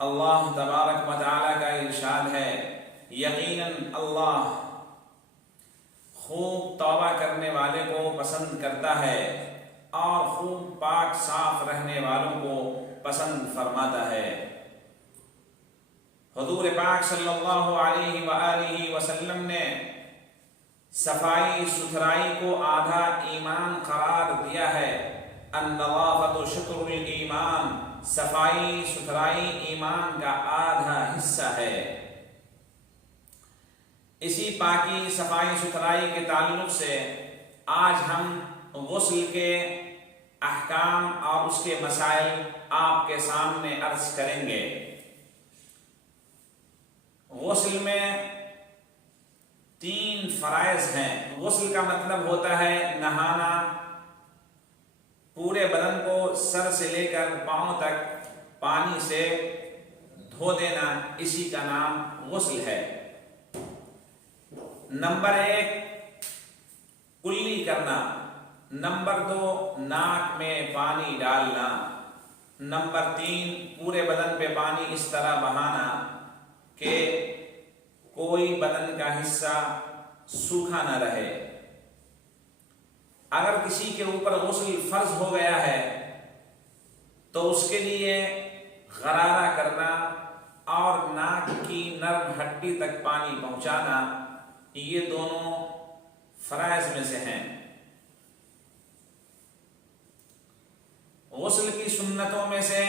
اللہ تبارک و تعالیٰ کا ارشاد ہے، یقیناً اللہ خوب توبہ کرنے والے کو پسند کرتا ہے اور خوب پاک صاف رہنے والوں کو پسند فرماتا ہے۔ حضور پاک صلی اللہ علیہ وآلہ وسلم نے صفائی ستھرائی کو آدھا ایمان قرار دیا ہے۔ النظافۃ شطر الایمان، صفائی ستھرائی ایمان کا آدھا حصہ ہے۔ اسی پاکی صفائی ستھرائی کے تعلق سے آج ہم غسل کے احکام اور اس کے مسائل آپ کے سامنے عرض کریں گے۔ غسل میں 3 فرائض ہیں۔ غسل کا مطلب ہوتا ہے نہانا، پورے بدن کو سر سے لے کر پاؤں تک پانی سے دھو دینا، اسی کا نام غسل ہے۔ نمبر 1 کلی کرنا، نمبر 2 ناک میں پانی ڈالنا، نمبر 3 پورے بدن پہ پانی اس طرح بہانا کہ کوئی بدن کا حصہ سوکھا نہ رہے۔ اگر کسی کے اوپر غسل فرض ہو گیا ہے تو اس کے لیے غرارہ کرنا اور ناک کی نرم ہڈی تک پانی پہنچانا، یہ دونوں فرائض میں سے ہیں۔ غسل کی سنتوں میں سے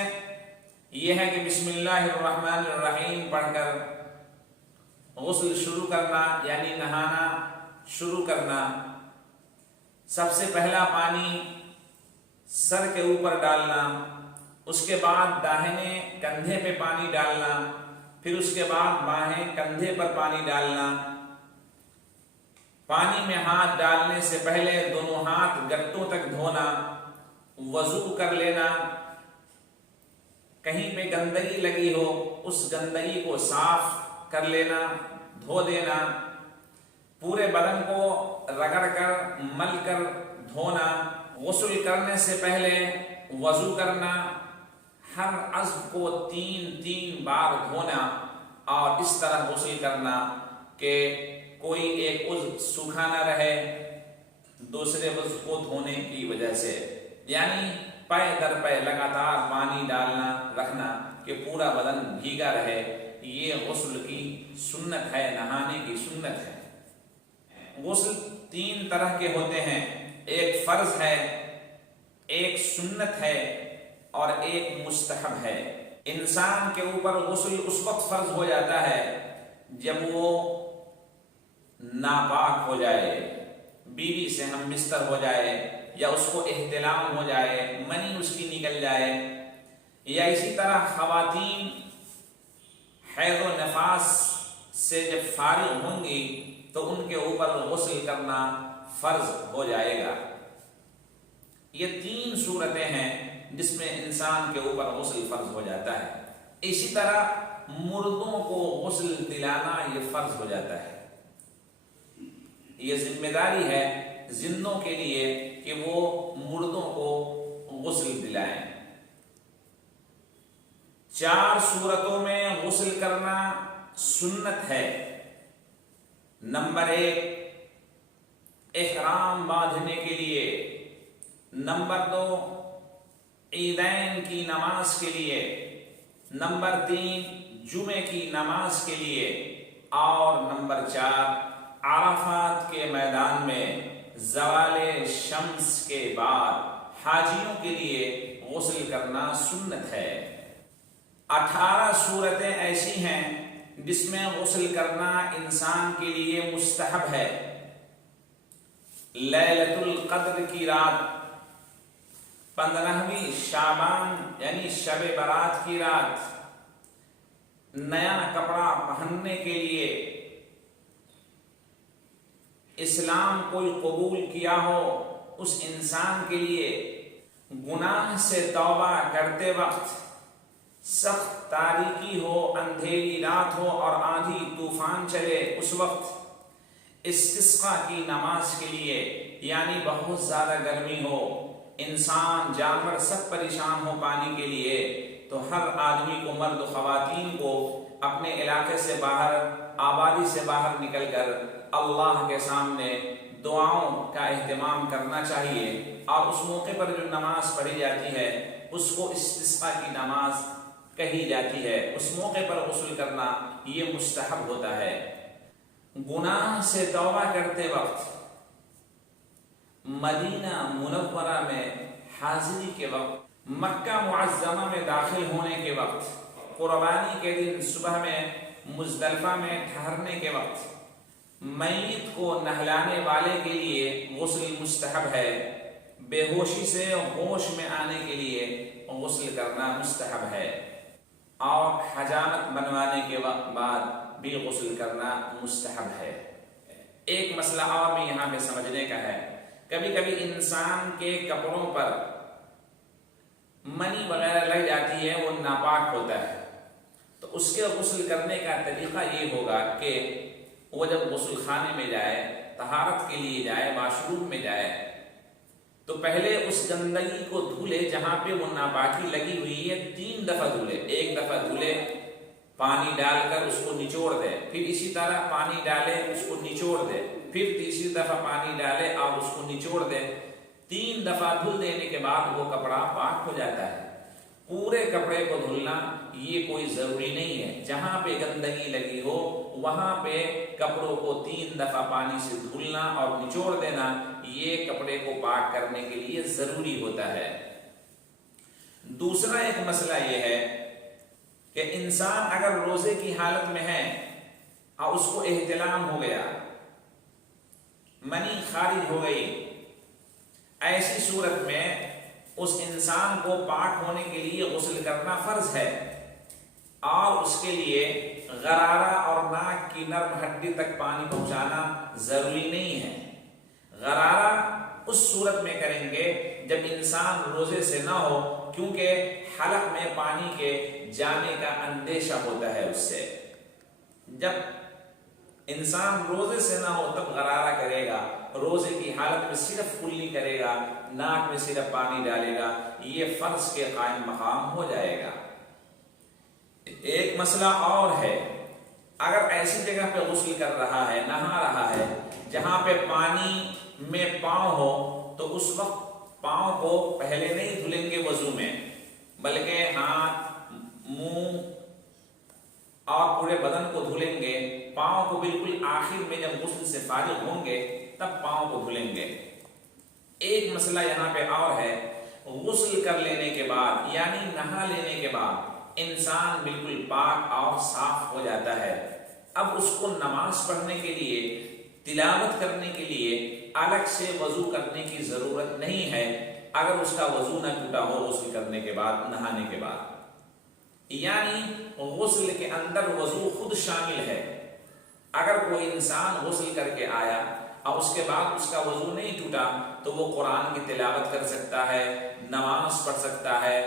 یہ ہے کہ بسم اللہ الرحمن الرحیم پڑھ کر غسل شروع کرنا، یعنی نہانا شروع کرنا۔ سب سے پہلا پانی سر کے اوپر ڈالنا، اس کے بعد داہنے کندھے پہ پانی ڈالنا، پھر اس کے بعد بائیں کندھے پر پانی ڈالنا۔ پانی میں ہاتھ ڈالنے سے پہلے دونوں ہاتھ گٹوں تک دھونا، وضو کر لینا۔ کہیں پہ گندگی لگی ہو اس گندگی کو صاف کر لینا، دھو دینا۔ پورے بدن کو رگڑ کر مل کر دھونا۔ غسل کرنے سے پہلے وضو کرنا، ہر عضو کو 3 بار دھونا اور اس طرح غسل کرنا کہ کوئی ایک عضو سوکھا نہ رہے دوسرے عضو کو دھونے کی وجہ سے، یعنی پے در پے لگاتار پانی ڈالنا رکھنا کہ پورا بدن بھیگا رہے۔ یہ غسل کی سنت ہے، نہانے کی سنت ہے۔ غسل 3 طرح کے ہوتے ہیں، ایک فرض ہے، ایک سنت ہے اور ایک مستحب ہے۔ انسان کے اوپر غسل اس وقت فرض ہو جاتا ہے جب وہ ناپاک ہو جائے، بیوی سے ہم بستر ہو جائے، یا اس کو احتلام ہو جائے، منی اس کی نکل جائے، یا اسی طرح خواتین حیض و نفاس سے جب فارغ ہوں گی تو ان کے اوپر غسل کرنا فرض ہو جائے گا۔ یہ 3 صورتیں ہیں جس میں انسان کے اوپر غسل فرض ہو جاتا ہے۔ اسی طرح مردوں کو غسل دلانا یہ فرض ہو جاتا ہے۔ یہ ذمہ داری ہے زندوں کے لیے کہ وہ مردوں کو غسل دلائیں۔ 4 صورتوں میں غسل کرنا سنت ہے۔ نمبر 1 احرام باندھنے کے لیے، نمبر 2 عیدین کی نماز کے لیے، نمبر 3 جمعے کی نماز کے لیے، اور نمبر 4 عرفات کے میدان میں زوال شمس کے بعد حاجیوں کے لیے غسل کرنا سنت ہے۔ 18 صورتیں ایسی ہیں جس میں غسل کرنا انسان کے لیے مستحب ہے۔ لیلۃ القدر کی رات، 15ویں شعبان یعنی شب برات کی رات، نیا کپڑا پہننے کے لیے اسلام کوئی قبول کیا ہو اس انسان کے لیے گناہ سے توبہ کرتے وقت سخت تاریکی ہو، اندھیری رات ہو اور آندھی طوفان چلے، اس وقت استسقاء کی نماز کے لیے، یعنی بہت زیادہ گرمی ہو، انسان جانور سب پریشان ہو پانی کے لیے، تو تو ہر آدمی کو، مرد و خواتین کو اپنے علاقے سے باہر، آبادی سے باہر نکل کر اللہ کے سامنے دعاؤں کا اہتمام کرنا چاہیے، اور اس موقع پر جو نماز پڑھی جاتی ہے اس کو استسقاء کی نماز کہی جاتی ہے۔ اس موقع پر غسل کرنا یہ مستحب ہوتا ہے۔ گناہ سے توبہ کرتے وقت، مدینہ منورہ میں حاضری کے وقت، مکہ معظمہ میں داخل ہونے کے وقت، قربانی کے دن صبح میں مزدلفہ میں ٹھہرنے کے وقت، میت کو نہلانے والے کے لیے غسل مستحب ہے۔ بے ہوشی سے ہوش میں آنے کے لیے غسل کرنا مستحب ہے، اور حجامت بنوانے کے بعد بھی غسل کرنا مستحب ہے۔ ایک مسئلہ اور بھی یہاں پہ سمجھنے کا ہے، کبھی کبھی انسان کے کپڑوں پر منی وغیرہ لگ جاتی ہے، وہ ناپاک ہوتا ہے، تو اس کے غسل کرنے کا طریقہ یہ ہوگا کہ وہ جب غسل خانے میں جائے، طہارت کے لیے جائے، واش روم میں جائے، تو پہلے اس گندگی کو دھولے جہاں پہ وہ ناپاکی لگی ہوئی ہے، 3 دفعہ دھولے۔ ایک دفعہ دھولے، پانی ڈال کر اس کو نچوڑ دے، پھر اسی طرح پانی ڈالے، اس کو نچوڑ دے، پھر تیسری دفعہ پانی ڈالے اور اس کو نچوڑ دے۔ 3 دفعہ دھل دینے کے بعد وہ کپڑا پاک ہو جاتا ہے۔ پورے کپڑے کو دھلنا یہ کوئی ضروری نہیں ہے، جہاں پہ گندگی لگی ہو وہاں پہ کپڑوں کو 3 دفعہ پانی سے دھلنا اور نچوڑ دینا، یہ کپڑے کو پاک کرنے کے لیے ضروری ہوتا ہے۔ دوسرا ایک مسئلہ یہ ہے کہ انسان اگر روزے کی حالت میں ہے اور اس کو احتلام ہو گیا، منی خارج ہو گئی، ایسی صورت میں اس انسان کو پاک ہونے کے لیے غسل کرنا فرض ہے، اور اس کے لیے غرارہ اور ناک کی نرم ہڈی تک پانی پہنچانا ضروری نہیں ہے۔ غرارہ اس صورت میں کریں گے جب انسان روزے سے نہ ہو، کیونکہ حلق میں پانی کے جانے کا اندیشہ ہوتا ہے اس سے۔ جب انسان روزے سے نہ ہو تب غرارہ کرے گا، روزے کی حالت میں صرف کلی کرے گا، ناک میں صرف پانی ڈالے گا، یہ فرض کے قائم مقام ہو جائے گا۔ ایک مسئلہ اور ہے، اگر ایسی جگہ پہ غسل کر رہا ہے، نہا رہا ہے جہاں پہ پانی میں پاؤں ہو، تو اس وقت پاؤں کو پہلے نہیں دھلیں گے وضو میں، بلکہ ہاتھ، منہ اور پورے بدن کو دھلیں گے۔ پاؤں کو بالکل آخر میں جب غسل سے فارغ ہوں گے تب پاؤں کو دھلیں گے۔ ایک مسئلہ یہاں پہ اور ہے، غسل کر لینے کے بعد یعنی نہا لینے کے بعد انسان بالکل پاک اور صاف ہو جاتا ہے، اب اس کو نماز پڑھنے کے لیے، تلاوت کرنے کے لیے الگ سے وضو کرنے کی ضرورت نہیں ہے، اگر اس کا وضو نہ ٹوٹا ہو غسل کرنے کے بعد، نہانے کے بعد۔ یعنی غسل کے اندر وضو خود شامل ہے۔ اگر کوئی انسان غسل کر کے آیا اور اس کے بعد اس کا وضو نہیں ٹوٹا تو وہ قرآن کی تلاوت کر سکتا ہے، نماز پڑھ سکتا ہے،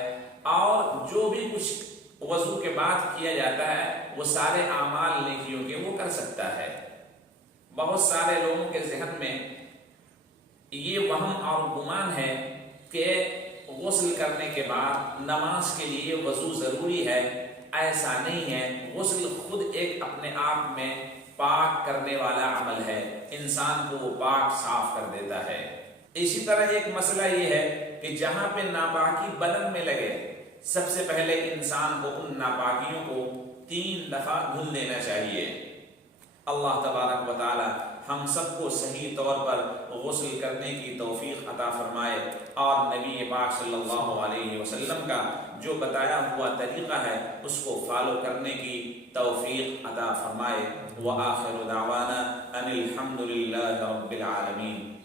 اور جو بھی کچھ وضو کے بعد کیا جاتا ہے وہ سارے اعمال نیکیوں کے وہ کر سکتا ہے۔ بہت سارے لوگوں کے ذہن میں یہ وہم اور گمان ہے کہ غسل کرنے کے بعد نماز کے لیے وضو ضروری ہے، ایسا نہیں ہے۔ غسل خود ایک اپنے آپ میں پاک کرنے والا عمل ہے، انسان کو وہ پاک صاف کر دیتا ہے۔ اسی طرح ایک مسئلہ یہ ہے کہ جہاں پہ ناپاکی بدن میں لگے، سب سے پہلے انسان کو ان ناپاکیوں کو 3 دفعہ دھل دینا چاہیے۔ اللہ تبارک و تعالی ہم سب کو صحیح طور پر غسل کرنے کی توفیق عطا فرمائے، اور نبی پاک صلی اللہ علیہ وسلم کا جو بتایا ہوا طریقہ ہے اس کو فالو کرنے کی توفیق عطا فرمائے۔ وآخر دعوانا ان الحمد للہ رب العالمین۔